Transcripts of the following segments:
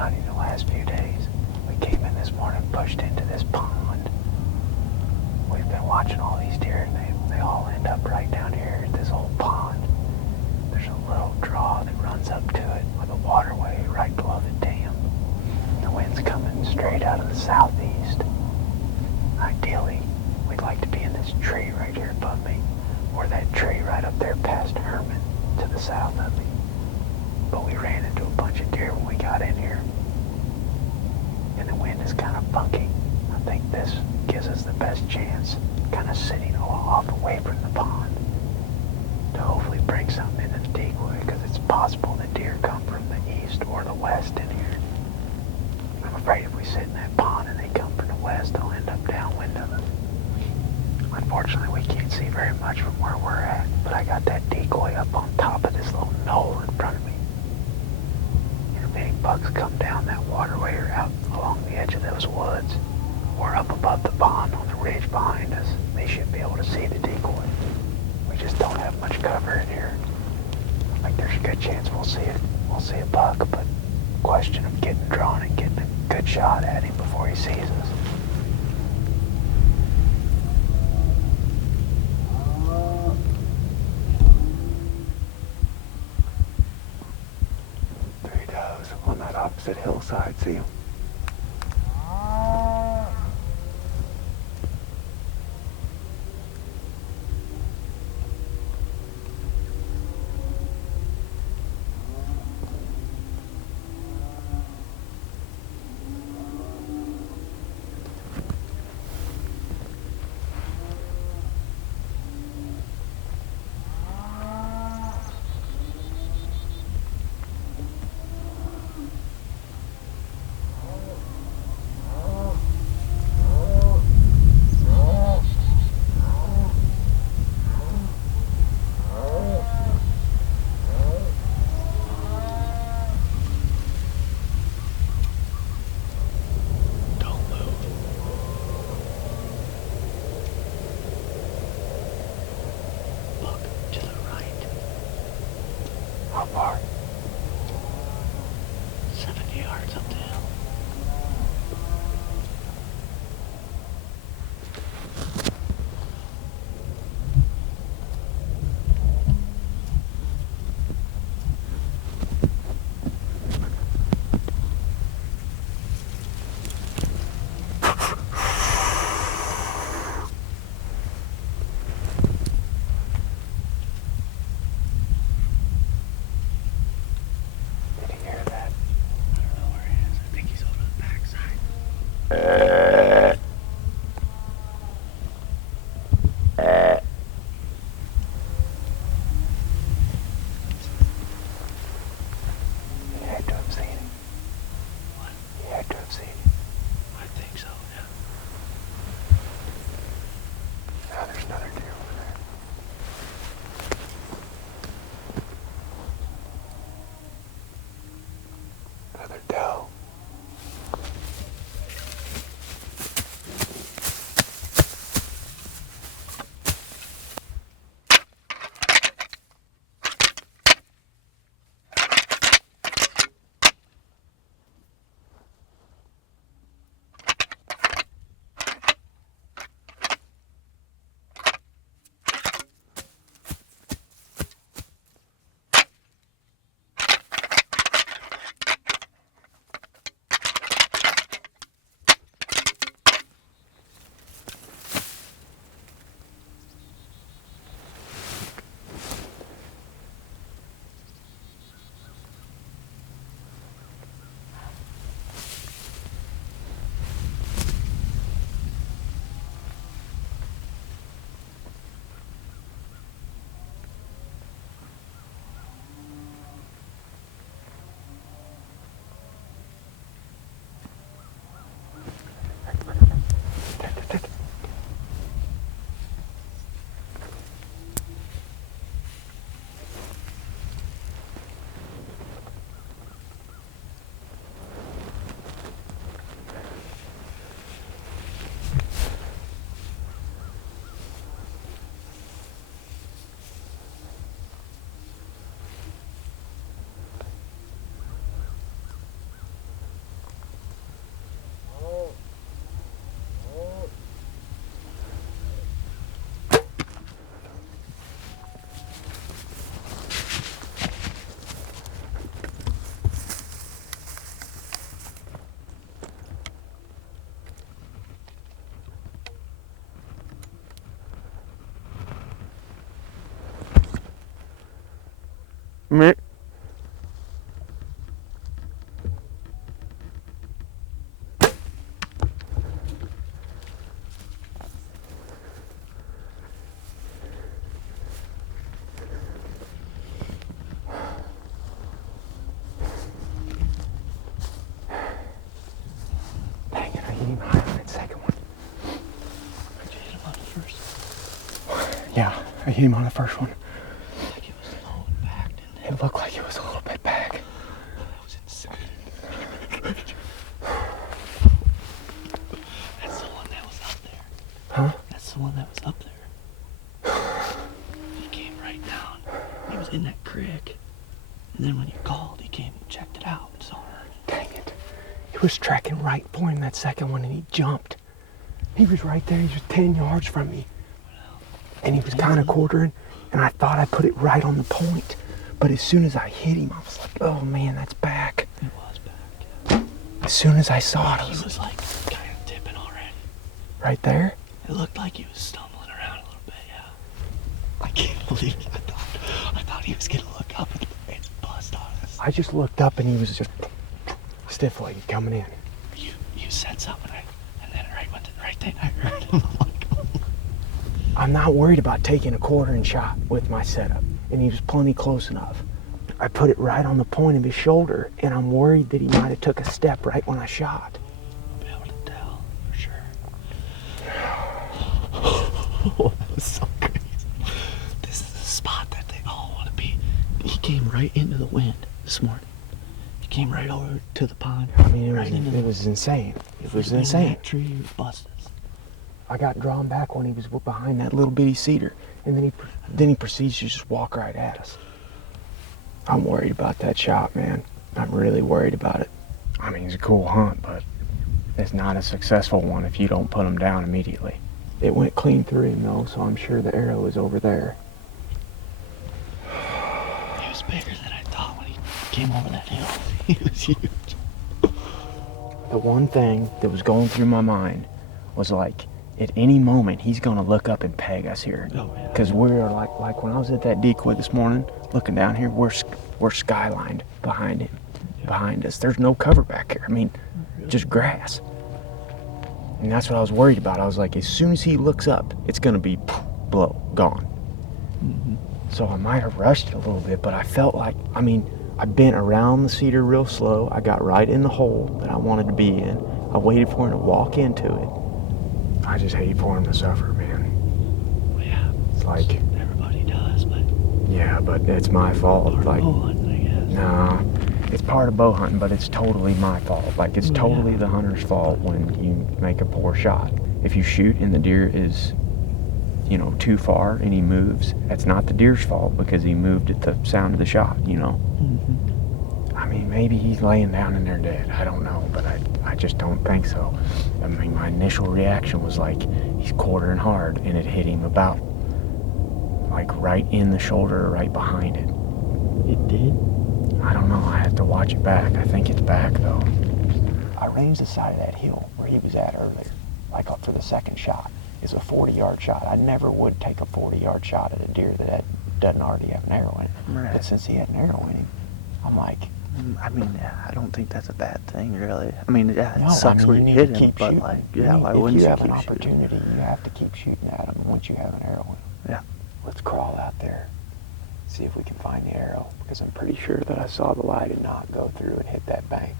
hunting the last few days. We came in this morning, pushed into this pond. We've been watching all these deer, and they all end up right down here at this old pond. There's a little draw that runs up to it with a waterway right below the dam. The wind's coming straight out of the southeast. Ideally, we'd like to be in this tree right here above me, or that tree right up there past Herman to the south of me. But we ran into a bunch of deer when we got in here. And the wind is kind of funky. I think this gives us the best chance, kind of sitting off away from the pond, to hopefully bring something into the decoy, because it's possible that deer come from the east or the west in here. I'm afraid if we sit in that pond and they come from the west, they'll end up downwind of us. Unfortunately, we can't see very much from where we're at, but I got that decoy up on top of this little knoll in front of me. And if any bucks come down that waterway or out along the edge of those woods, or up above the pond on the ridge behind us, they should be able to see the decoy. We just don't have much cover in here. Like, there's a good chance we'll see it. We'll see a buck, but question of getting drawn and getting a good shot at him before he sees us. There he goes on that opposite hillside. See him? How far? 70 yards up the hill. Meh. Dang it, I hit him high on that second one. Did you hit him on the first? Yeah, I hit him on the first one. Like it was low and back, didn't it? It looked like it was a little bit back. That was insane. That's the one that was up there. Huh? That's the one that was up there. He came right down. He was in that creek. And then when you called, he came and checked it out and saw her. Dang it. He was tracking right for him that second one and he jumped. He was right there. He was 10 yards from me. And he was kind of quartering and I thought I put it right on the point. But as soon as I hit him, I was like, oh man, that's back. It was back. As soon as I saw it, I He was was like kind of tipping already. right there. It looked like he was stumbling around a little bit, yeah. I can't believe it. I thought he was going to look up and bust on us. I just looked up and he was just stiff-legged coming in. You said something, and then right when the right thing I heard him, I'm like, oh. I'm not worried about taking a quartering shot with my setup, and he was plenty close enough. I put it right on the point of his shoulder, and I'm worried that he might have took a step right when I shot. I'll be able to tell, for sure. Oh, that was so crazy. This is the spot that they all want to be. He came right into the wind this morning. He came right over to the pond. I mean, it was insane. It was insane. That tree, he busted us. I got drawn back when he was behind that little bitty cedar, and then he proceeds to just walk right at us. I'm worried about that shot, man. I'm really worried about it. I mean, it's a cool hunt, but it's not a successful one if you don't put him down immediately. It went clean through him, though, so I'm sure the arrow is over there. He was bigger than I thought when he came over that hill. He was huge. The one thing that was going through my mind was like, at any moment, he's gonna look up and peg us here. Oh, yeah. Because we're like when I was at that decoy this morning, looking down here, we're skylined behind him, behind us. There's no cover back here. I mean, just grass. And that's what I was worried about. I was like, as soon as he looks up, it's gonna be blow, gone. Mm-hmm. So I might have rushed it a little bit, but I felt like, I mean, I bent around the cedar real slow. I got right in the hole that I wanted to be in. I waited for him to walk into it. I just hate for him to suffer, man. Well, yeah. It's like, everybody does, but yeah, but it's my fault. part Like, of bow hunting, I guess. nah, it's part of bow hunting, but it's totally my fault. Like, it's totally the hunter's fault when you make a poor shot. If you shoot and the deer is, you know, too far and he moves, that's not the deer's fault because he moved at the sound of the shot, you know? Mm-hmm. I mean, maybe he's laying down in there dead. I don't know, but I just don't think so. I mean, my initial reaction was like, he's quartering hard, and it hit him about, like, right in the shoulder or right behind it. It did? I don't know. I have to watch it back. I think it's back, though. I ranged the side of that hill where he was at earlier, like up for the second shot. It's a 40-yard shot. I never would take a 40-yard shot at a deer that doesn't already have an arrow in it. Right. But since he had an arrow in him, I'm like, I mean, yeah, I don't think that's a bad thing, really. I mean, yeah, it no, sucks I mean, where you you need hit to him, keep but shooting. like, yeah, why wouldn't if you you have keep an shooting? opportunity, you have to keep shooting at him once you have an arrow in him. Yeah. Let's crawl out there, see if we can find the arrow, because I'm pretty sure that I saw the light and not go through and hit that bank.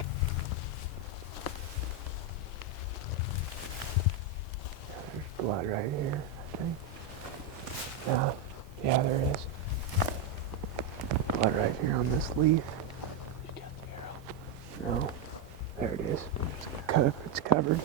There's blood right here, I think. Yeah, there is. Blood right here on this leaf. You got the arrow. No, there it is. It's covered.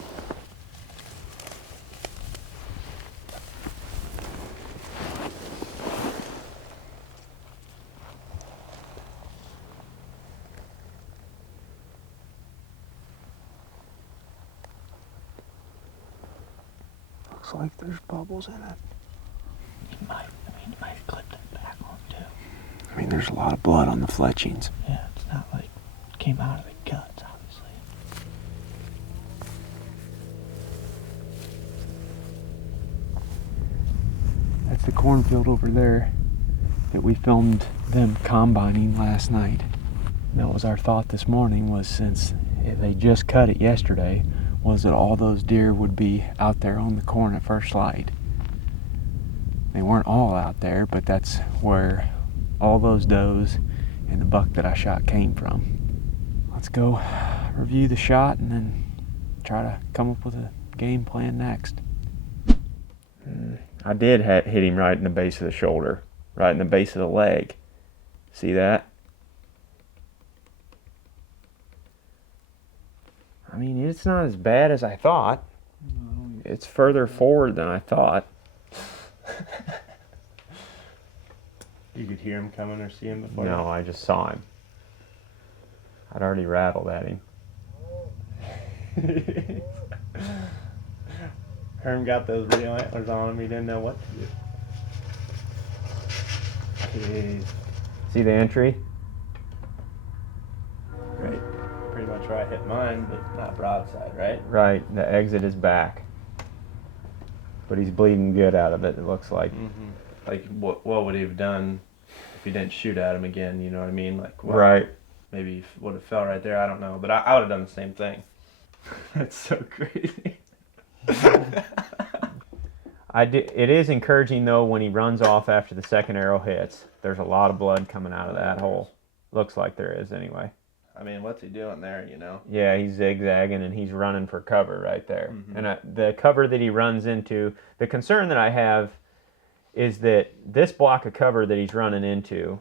Looks like there's bubbles in it. You might have clipped it back on, too. I mean, there's a lot of blood on the fletchings. Yeah, it's not like it came out of the guts, obviously. That's the cornfield over there. that we filmed them combining last night. And that was our thought this morning, was since they just cut it yesterday, was that all those deer would be out there on the corn at first light. They weren't all out there, but that's where all those does and the buck that I shot came from. Let's go review the shot and then try to come up with a game plan next. I did hit him right in the base of the shoulder, right in the base of the leg. See that? I mean, it's not as bad as I thought. It's further forward than I thought. You could hear him coming or see him before? No, I just saw him. I'd already rattled at him. Herm got those real antlers on him. He didn't know what to do. Jeez. See the entry? Right. Pretty much where I hit mine, but not broadside, right? Right, the exit is back. But he's bleeding good out of it, it looks like. Mm-hmm. Like, what would he have done if he didn't shoot at him again? You know what I mean? Like, well, right. Maybe he would have fell right there. I don't know. But I would have done the same thing. That's so crazy. It is encouraging, though, when he runs off after the second arrow hits. There's a lot of blood coming out of that hole. Looks like there is, anyway. I mean, what's he doing there, you know? Yeah, he's zigzagging and he's running for cover right there. Mm-hmm. And the cover that he runs into, the concern that I have is that this block of cover that he's running into,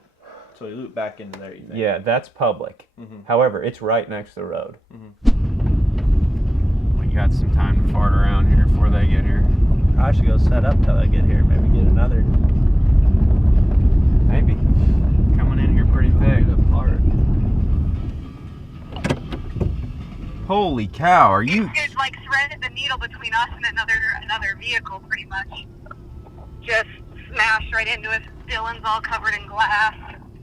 So he looped back into there, you think? yeah, that's public. Mm-hmm. However, it's right next to the road. Mm-hmm. We got some time to fart around here before they get here. I should go set up till I get here. Maybe get another. Maybe. Coming in here pretty thick. Holy cow, are you... It's like threaded the needle between us and another vehicle, pretty much. Just smashed right into it. Dylan's all covered in glass.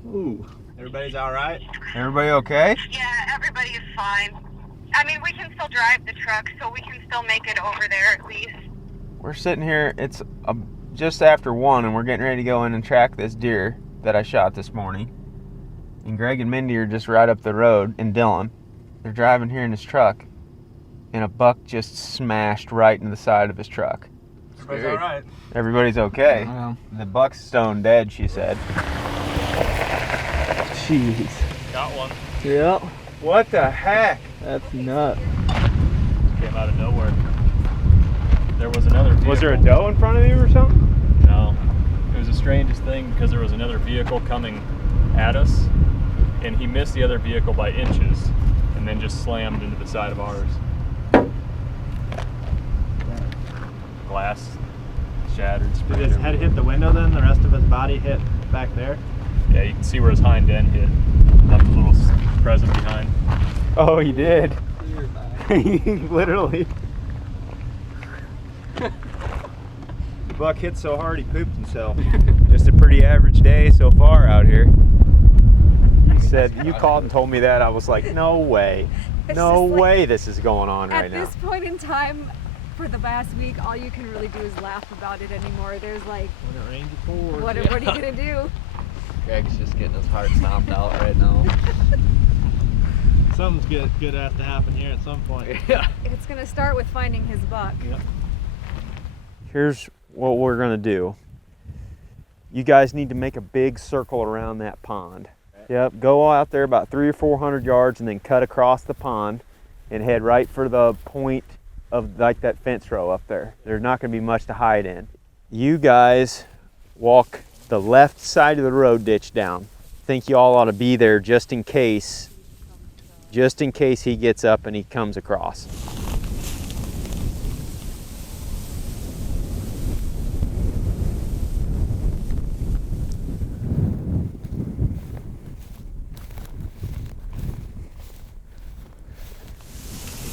Ooh. Everybody's all right? Everybody okay? Yeah, everybody is fine. I mean, we can still drive the truck, so we can still make it over there at least. We're sitting here, it's just after 1, and we're getting ready to go in and track this deer that I shot this morning. And Greg and Mindy are just right up the road, and Dylan. They're driving here in his truck, and a buck just smashed right into the side of his truck. Everybody's all right. Everybody's okay. Well, The buck's stone dead, she said. Jeez. Got one. yeah, What the heck? that's nuts. Came out of nowhere. There was another vehicle. Was there a doe in front of you or something? No. It was the strangest thing because there was another vehicle coming at us, and he missed the other vehicle by inches and then just slammed into the side of ours. Glass shattered. Did his head hit the window then? The rest of his body hit back there? Yeah, you can see where his hind end hit. Left a little present behind. Oh, he did. He literally. The buck hit so hard he pooped himself. Just a pretty average day so far out here. You said, you called and told me that. I was like, no way. It's No just like, way this is going on right at now. this point in time, for the past week, all you can really do is laugh about it anymore. There's like, When it rains, it pours. what are you gonna do? Greg's just getting his heart stomped out right now. Something's good has to happen here at some point. Yeah. It's gonna start with finding his buck. Here's what we're gonna do. You guys need to make a big circle around that pond. Yep, go out there about 300 or 400 yards and then cut across the pond and head right for the point of like that fence row up there. There's not gonna be much to hide in. You guys walk the left side of the road ditch down. Think you all ought to be there just in case he gets up and he comes across.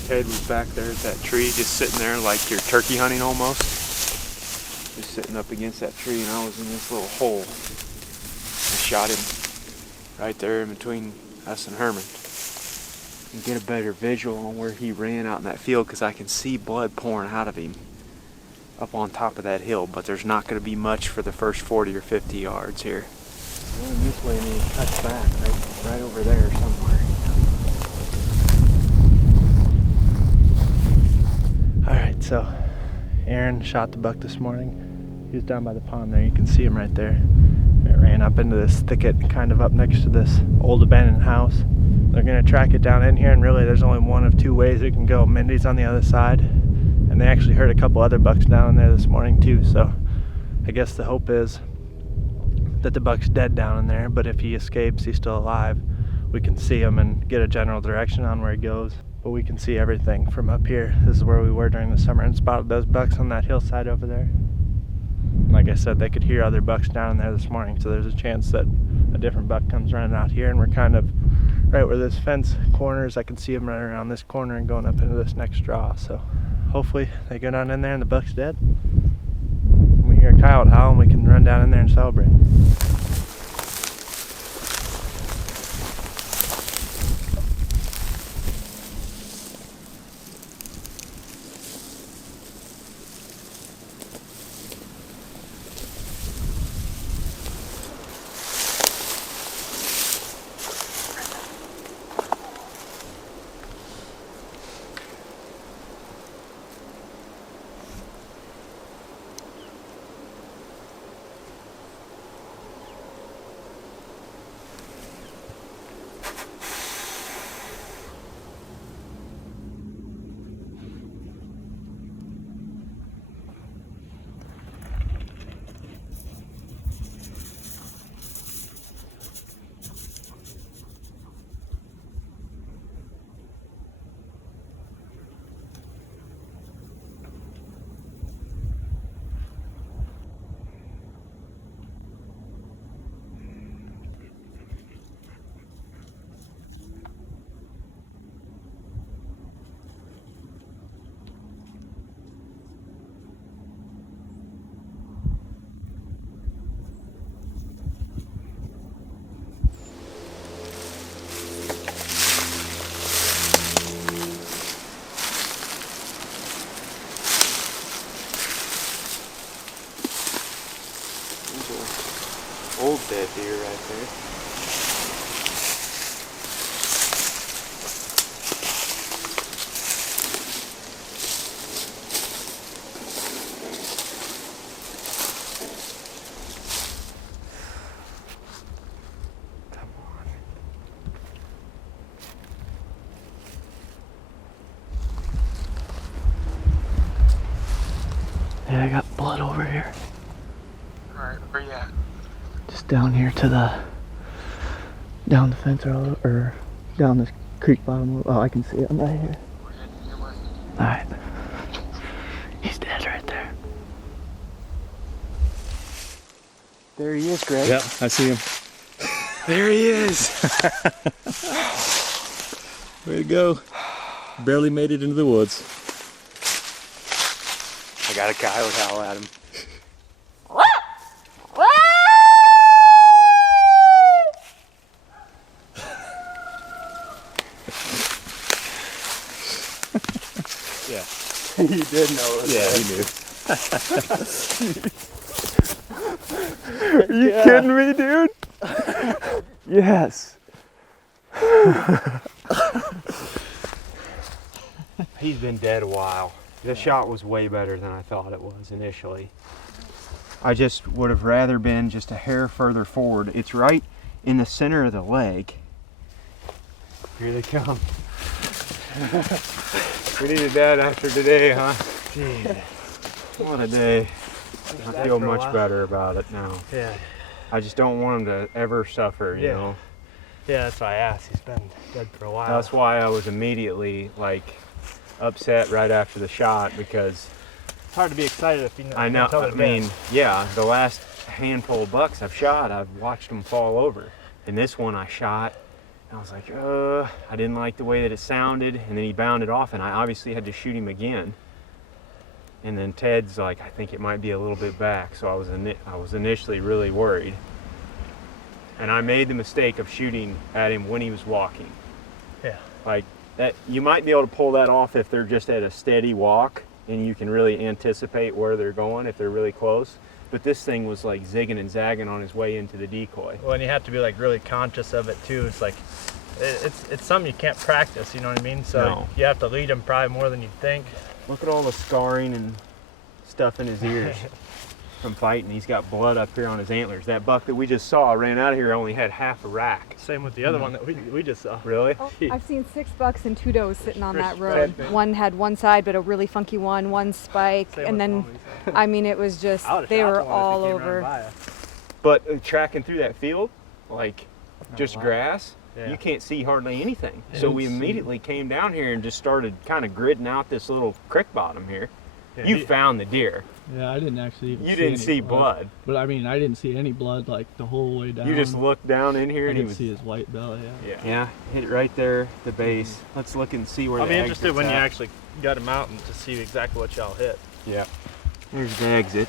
Ted was back there at that tree, just sitting there like you're turkey hunting almost. Just sitting up against that tree, and I was in this little hole. I shot him right there in between us and Herman. And get a better visual on where he ran out in that field, because I can see blood pouring out of him up on top of that hill, but there's not going to be much for the first 40 or 50 yards here. Going this way and then he cuts back right over there somewhere. Alright, so Aaron shot the buck this morning. He was down by the pond there. You can see him right there. It ran up into this thicket kind of up next to this old abandoned house. They're going to track it down in here, and really there's only one of two ways it can go. Mindy's on the other side, and they actually heard a couple other bucks down there this morning too, so I guess the hope is that the buck's dead down in there, but if he escapes, he's still alive. We can see him and get a general direction on where he goes, but we can see everything from up here. This is where we were during the summer and spotted those bucks on that hillside over there. Like I said, they could hear other bucks down there this morning, so there's a chance that a different buck comes running out here, and we're kind of right where this fence corners. I can see him running around this corner and going up into this next draw, so hopefully they go down in there and the buck's dead. And we hear a coyote howl and we can run down in there and celebrate. Old dead deer right there. Come on. Yeah, I got blood over here. Alright, where you at? Just down here to the, down the fence or down this creek bottom. Oh, I can see it. I'm right here. We're heading your way. Alright. He's dead right there. There he is, Greg. Yep, I see him. There he is. Way to go. Barely made it into the woods. I got a coyote howl at him. Yeah. He did know it. Yeah, he knew. Are you kidding me, dude? Yes. He's been dead a while. The shot was way better than I thought it was initially. I just would have rather been just a hair further forward. It's right in the center of the leg. Here they come. We needed that after today, huh? Jeez. What a day. I feel much better about it now. Yeah. I just don't want him to ever suffer, you know? Yeah, that's why I asked. He's been dead for a while. That's why I was immediately, like, upset right after the shot, because It's hard to be excited if you know. I know, until I they're mean, dead. yeah, the last handful of bucks I've shot, I've watched them fall over. And this one I shot, and I was like, I didn't like the way that it sounded, and then he bounded off, and I obviously had to shoot him again. And then Ted's like, I think it might be a little bit back, so I was initially really worried. And I made the mistake of shooting at him when he was walking. Yeah. Like, that, you might be able to pull that off if they're just at a steady walk and you can really anticipate where they're going if they're really close. but this thing was like zigging and zagging on his way into the decoy. Well, and you have to be like really conscious of it too. It's like, it's something you can't practice, you know what I mean? So No. you have to lead him probably more than you think. Look at all the scarring and stuff in his ears from fighting. He's got blood up here on his antlers. That buck that we just saw ran out of here only had half a rack. Same with the other one that we just saw. Really? Oh, I've seen 6 bucks and 2 does sitting on that road. One had one side, but a really funky one spike, Same and with then, Molly's. I mean, it was just, I would've they shot were the one if he all came running over. by us. But tracking through that field, like just wow. grass, Yeah. you can't see hardly anything. Yeah, So we it's- immediately came down here and just started kind of gridding out this little creek bottom here. Yeah, You he- found the deer. Yeah, I didn't actually even You see didn't any see blood. But I mean, I didn't see any blood like the whole way down. You just looked down in here I and he did was. see his white belly. Yeah. Yeah, hit it right there, the base. Let's look and see where I'll the be interested exit's when you at. actually gut him out and to see exactly what y'all hit. Yeah. There's the exit.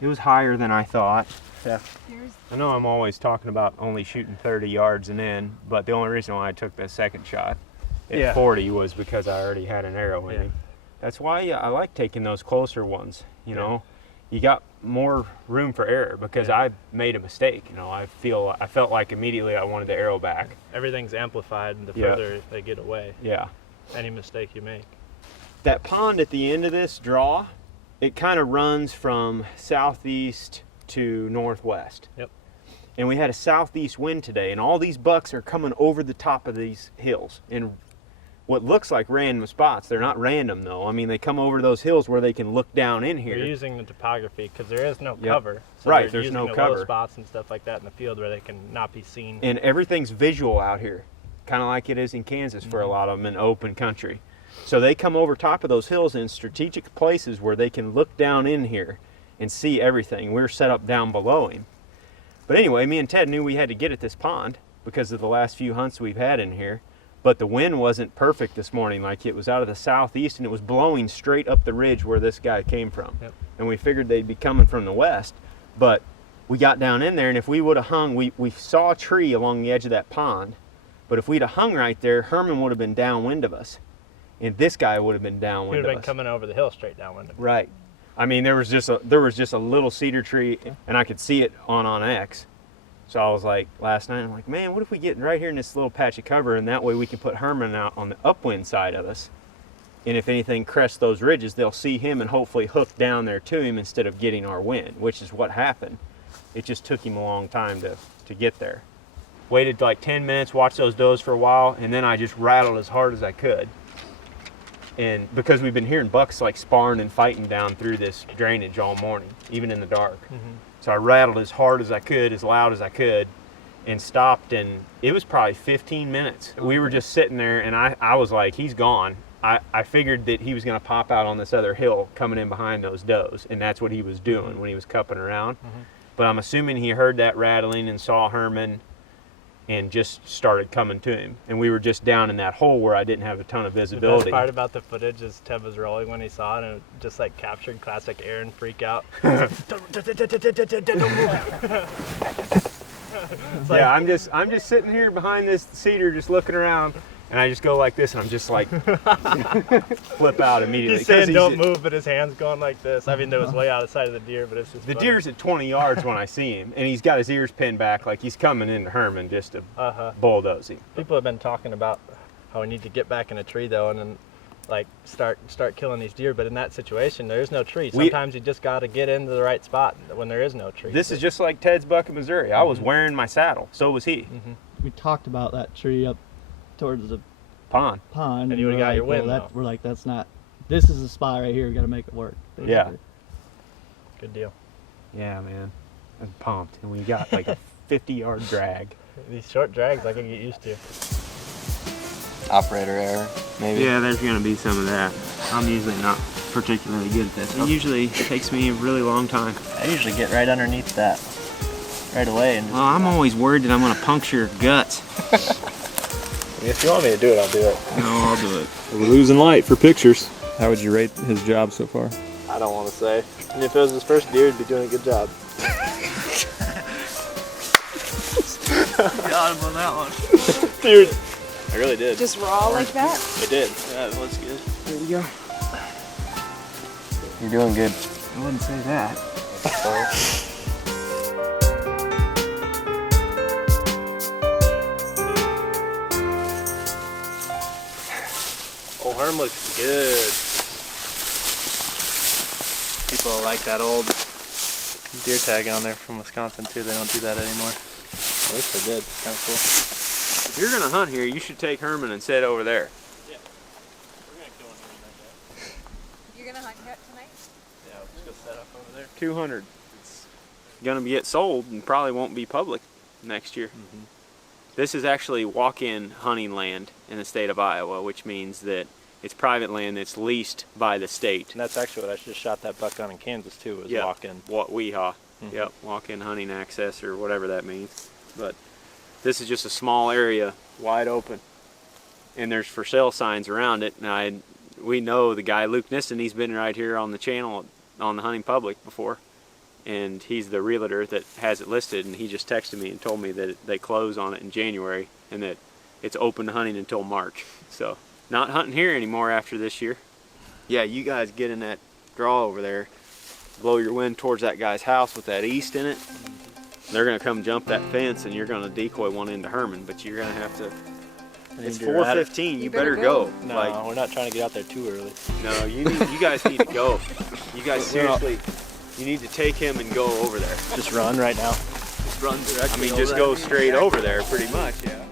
It was higher than I thought. Yeah. Here's I know I'm always talking about only shooting 30 yards and in, but the only reason why I took that second shot at Yeah. 40 was because I already had an arrow in Yeah. me. That's why I like taking those closer ones, you know. You got more room for error because I made a mistake, you know. I felt like immediately I wanted the arrow back. Everything's amplified the Yeah. further they get away. Yeah. Any mistake you make. That pond at the end of this draw, it kind of runs from southeast to northwest. Yep. And we had a southeast wind today, and all these bucks are coming over the top of these hills in what looks like random spots. They're not random though. I mean, they come over those hills where they can look down in here. They're using the topography because there is no Yep. cover. So Right, they're there's using no the cover. low spots and stuff like that in the field where they can not be seen. And everything's visual out here, kind of like it is in Kansas for a lot of them in open country. So they come over top of those hills in strategic places where they can look down in here and see everything. We're set up down below him. But anyway, me and Ted knew we had to get at this pond because of the last few hunts we've had in here. But the wind wasn't perfect this morning. Like, it was out of the southeast and it was blowing straight up the ridge where this guy came from. Yep. And we figured they'd be coming from the west. But we got down in there, and if we would have hung, we saw a tree along the edge of that pond. But if we'd have hung right there, Herman would have been downwind of us. And this guy would have been He downwind would of have been us. coming over the hill straight downwind. Right. I mean, there was just a little cedar tree, and I could see it on X. So I was like, last night, I'm like, man, what if we get right here in this little patch of cover, and that way we can put Herman out on the upwind side of us. And if anything crests those ridges, they'll see him and hopefully hook down there to him instead of getting our wind, which is what happened. It just took him a long time to get there. Waited like 10 minutes, watched those does for a while, and then I just rattled as hard as I could. And because we've been hearing bucks like sparring and fighting down through this drainage all morning, even in the dark. So I rattled as hard as I could, as loud as I could, and stopped, and it was probably 15 minutes. We were just sitting there, and I was like, he's gone. I figured that he was gonna pop out on this other hill coming in behind those does, and that's what he was doing when he was cupping around. But I'm assuming he heard that rattling and saw Herman and just started coming to him. And we were just down in that hole where I didn't have a ton of The visibility. best part about the footage is Ted was rolling when he saw it, and it just like captured classic Aaron freak out. Yeah, I'm just sitting here behind this cedar just looking around, and I just go like this, and I'm just like flip out immediately. He's saying 'Cause don't move, but his hand's going like this. I mean, that was way out of sight of the deer, but it's just The funny. deer's at 20 yards when I see him, and he's got his ears pinned back like he's coming into Herman just to bulldoze him. People have been talking about how we need to get back in a tree though, and then like start killing these deer. But in that situation, there is no tree. Sometimes you just got to get into the right spot when there is no tree. This is just like Ted's buck in Missouri. I was wearing my saddle, so was he. We talked about that tree up towards the Pond. pond. And you would've we're got your like, wind, well, though. we're like, that's not. This is the spot right here. We got to make it work. Yeah. basically. Good deal. Yeah, man. I'm pumped. And we got like a 50-yard drag. These short drags I can get used to. Operator error, maybe. Yeah, there's going to be some of that. I'm usually not particularly good at this. It usually takes me a really long time. I usually get right underneath that right away and just, Well, I'm always worried that I'm going to puncture your guts. If you want me to do it, I'll do it. No, I'll do it. We're losing light for pictures. How would you rate his job so far? I don't want to say. And if it was his first deer, he'd be doing a good job. got him on that one. Dude, I really did. just raw like that. I did. Yeah, it looks good. There you go. You're doing good. I wouldn't say that. Old Herm looks good. People like that old deer tag on there from Wisconsin too. They don't do that anymore. At least they did. Kind of cool. If you're gonna hunt here, you should take Herman and sit over there. Yeah. We're gonna kill one like that. You're gonna hunt yet tonight? Yeah, we'll just go set up over there. 200. It's gonna get sold and probably won't be public next year. Mm-hmm. This is actually walk-in hunting land in the state of Iowa, which means that it's private land that's leased by the state. And that's actually what I just shot that buck on in Kansas too, was Yeah. walk-in. What WEHA. Mhm. Yep, walk-in hunting access or whatever that means. But this is just a small area, wide open. And there's for sale signs around it. And we know the guy, Luke Nissen, he's been right here on the channel on the Hunting Public before. And he's the realtor that has it listed, and he just texted me and told me that they close on it in January and that it's open to hunting until March. So not hunting here anymore after this year. Yeah, you guys get in that draw over there, blow your wind towards that guy's house with that east in it. They're gonna come jump that fence and you're gonna decoy one into Herman, but you're gonna have to. It's 4:15. You better go. No, Like, we're not trying to get out there too early. no, you guys need to go. You guys seriously, you need to take him and go over there. Just run right now. Just run directly. I mean, over just there. go straight over there, pretty much. Yeah.